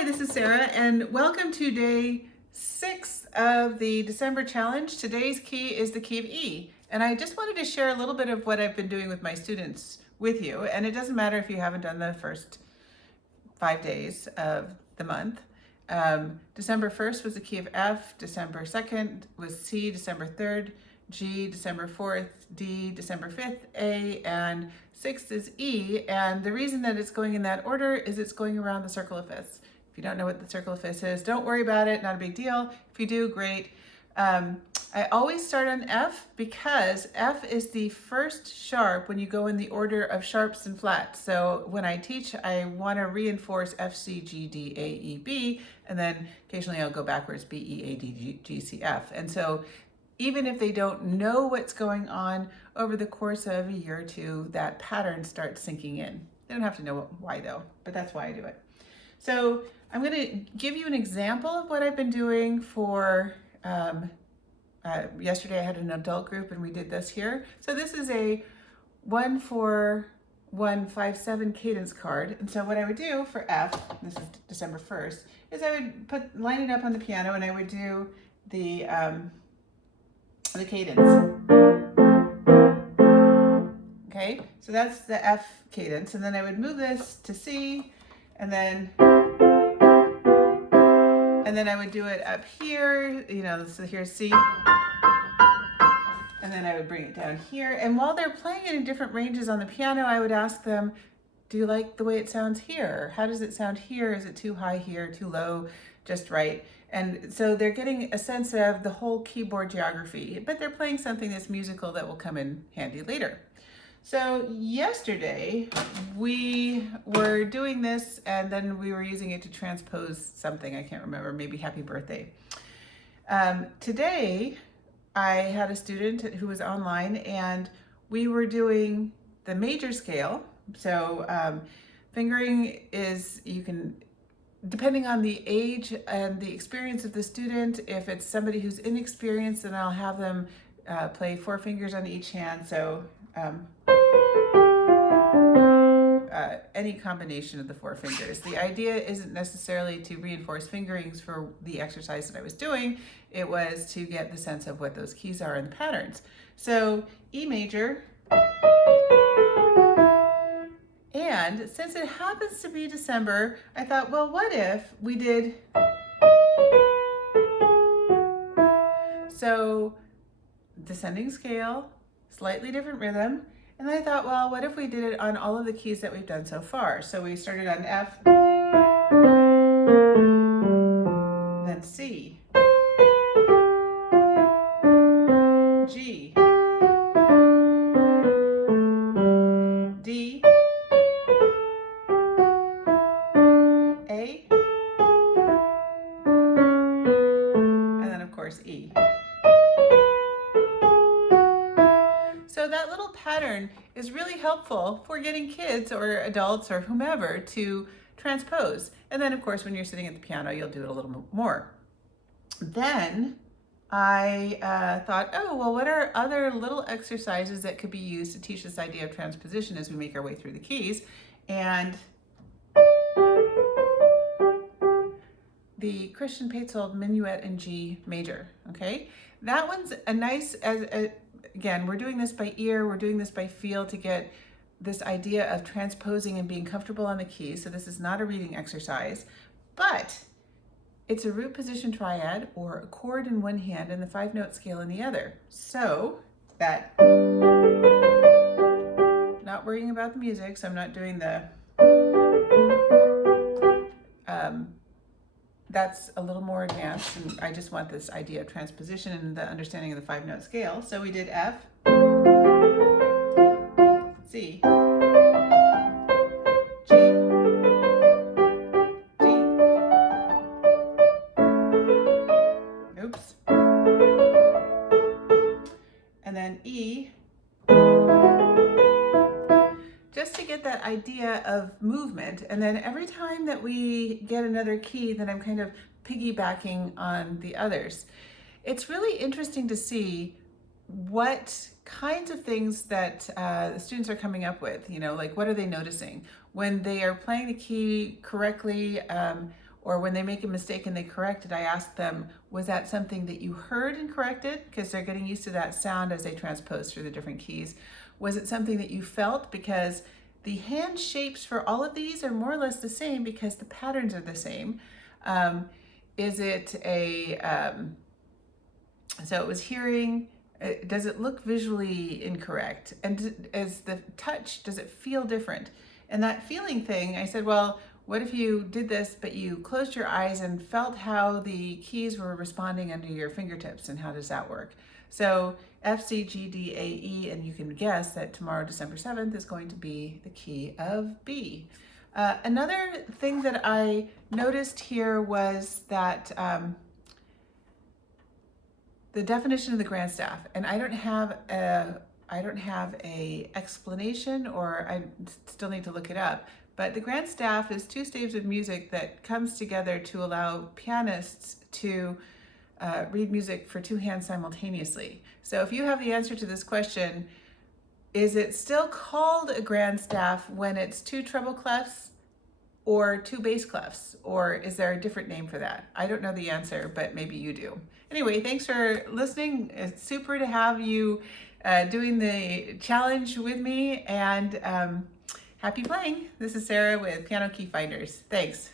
Hi, this is Sarah, and welcome to day 6 of the December challenge. Today's key is the key of E, and I just wanted to share a little bit of what I've been doing with my students with you, and it doesn't matter if you haven't done the first 5 days of the month. December 1st was the key of F, December 2nd was C, December 3rd, G, December 4th, D, December 5th, A, and 6th is E. And the reason that it's going in that order is it's going around the circle of fifths. If you don't know what the circle of fifths is, don't worry about it, not a big deal. If you do, great. I always start on F because F is the first sharp when you go in the order of sharps and flats. So when I teach, I want to reinforce F, C, G, D, A, E, B, and then occasionally I'll go backwards, B, E, A, D, G, C, F. And so even if they don't know what's going on over the course of a year or two, that pattern starts sinking in. They don't have to know why though, but that's why I do it. So I'm going to give you an example of what I've been doing for yesterday I had an adult group and we did this here. So this is a 1-4-1-5-7 cadence card. And so what I would do for F, this is December 1st, is I would line it up on the piano and I would do the cadence. Okay, so that's the F cadence. And then I would move this to C and then I would do it up here, so here's C. And then I would bring it down here. And while they're playing it in different ranges on the piano, I would ask them, do you like the way it sounds here? How does it sound here? Is it too high here, too low, just right? And so they're getting a sense of the whole keyboard geography, but they're playing something that's musical that will come in handy later. So yesterday we were doing this and then we were using it to transpose something, I can't remember, maybe happy birthday. Today I had a student who was online and we were doing the major scale. So fingering is, you can, depending on the age and the experience of the student, if it's somebody who's inexperienced, then I'll have them play 4 fingers on each hand. So any combination of the 4 fingers. The idea isn't necessarily to reinforce fingerings for the exercise that I was doing. It was to get the sense of what those keys are and the patterns. So E major, and since it happens to be December, I thought, well, what if we did, so descending scale, slightly different rhythm. And I thought, well, what if we did it on all of the keys that we've done so far? So we started on F, then C, G, D, A, and then of course E. So that little pattern is really helpful for getting kids or adults or whomever to transpose. And then of course, when you're sitting at the piano, you'll do it a little bit more. Then I thought, oh, well, what are other little exercises that could be used to teach this idea of transposition as we make our way through the keys? And the Christian Petzold Minuet in G major, okay? That one's a nice, again, we're doing this by ear, we're doing this by feel to get this idea of transposing and being comfortable on the keys. So this is not a reading exercise, but it's a root position triad or a chord in one hand and the 5-note scale in the other. So that, not worrying about the music, so I'm not doing the, that's a little more advanced, and I just want this idea of transposition and the understanding of the 5-note scale. So we did F, C, G, D, oops, and then E, just to get that idea of movement. And then every time that we get another key, then I'm kind of piggybacking on the others. It's really interesting to see what kinds of things that the students are coming up with, like what are they noticing when they are playing the key correctly, Or when they make a mistake and they correct it, I ask them, was that something that you heard and corrected? Because they're getting used to that sound as they transpose through the different keys. Was it something that you felt? Because the hand shapes for all of these are more or less the same because the patterns are the same. Is it so it was hearing, does it look visually incorrect? And as the touch, does it feel different? And that feeling thing, I said, well, what if you did this, but you closed your eyes and felt how the keys were responding under your fingertips, and how does that work? So F, C, G, D, A, E, and you can guess that tomorrow, December 7th, is going to be the key of B. Another thing that I noticed here was that the definition of the grand staff, and I don't have a explanation, or I still need to look it up. But the grand staff is two staves of music that comes together to allow pianists to read music for two hands simultaneously. So if you have the answer to this question, is it still called a grand staff when it's two treble clefs or two bass clefs, or is there a different name for that? I don't know the answer, but maybe you do. Anyway, thanks for listening. It's super to have you doing the challenge with me, and happy playing. This is Sarah with Piano Key Finders. Thanks.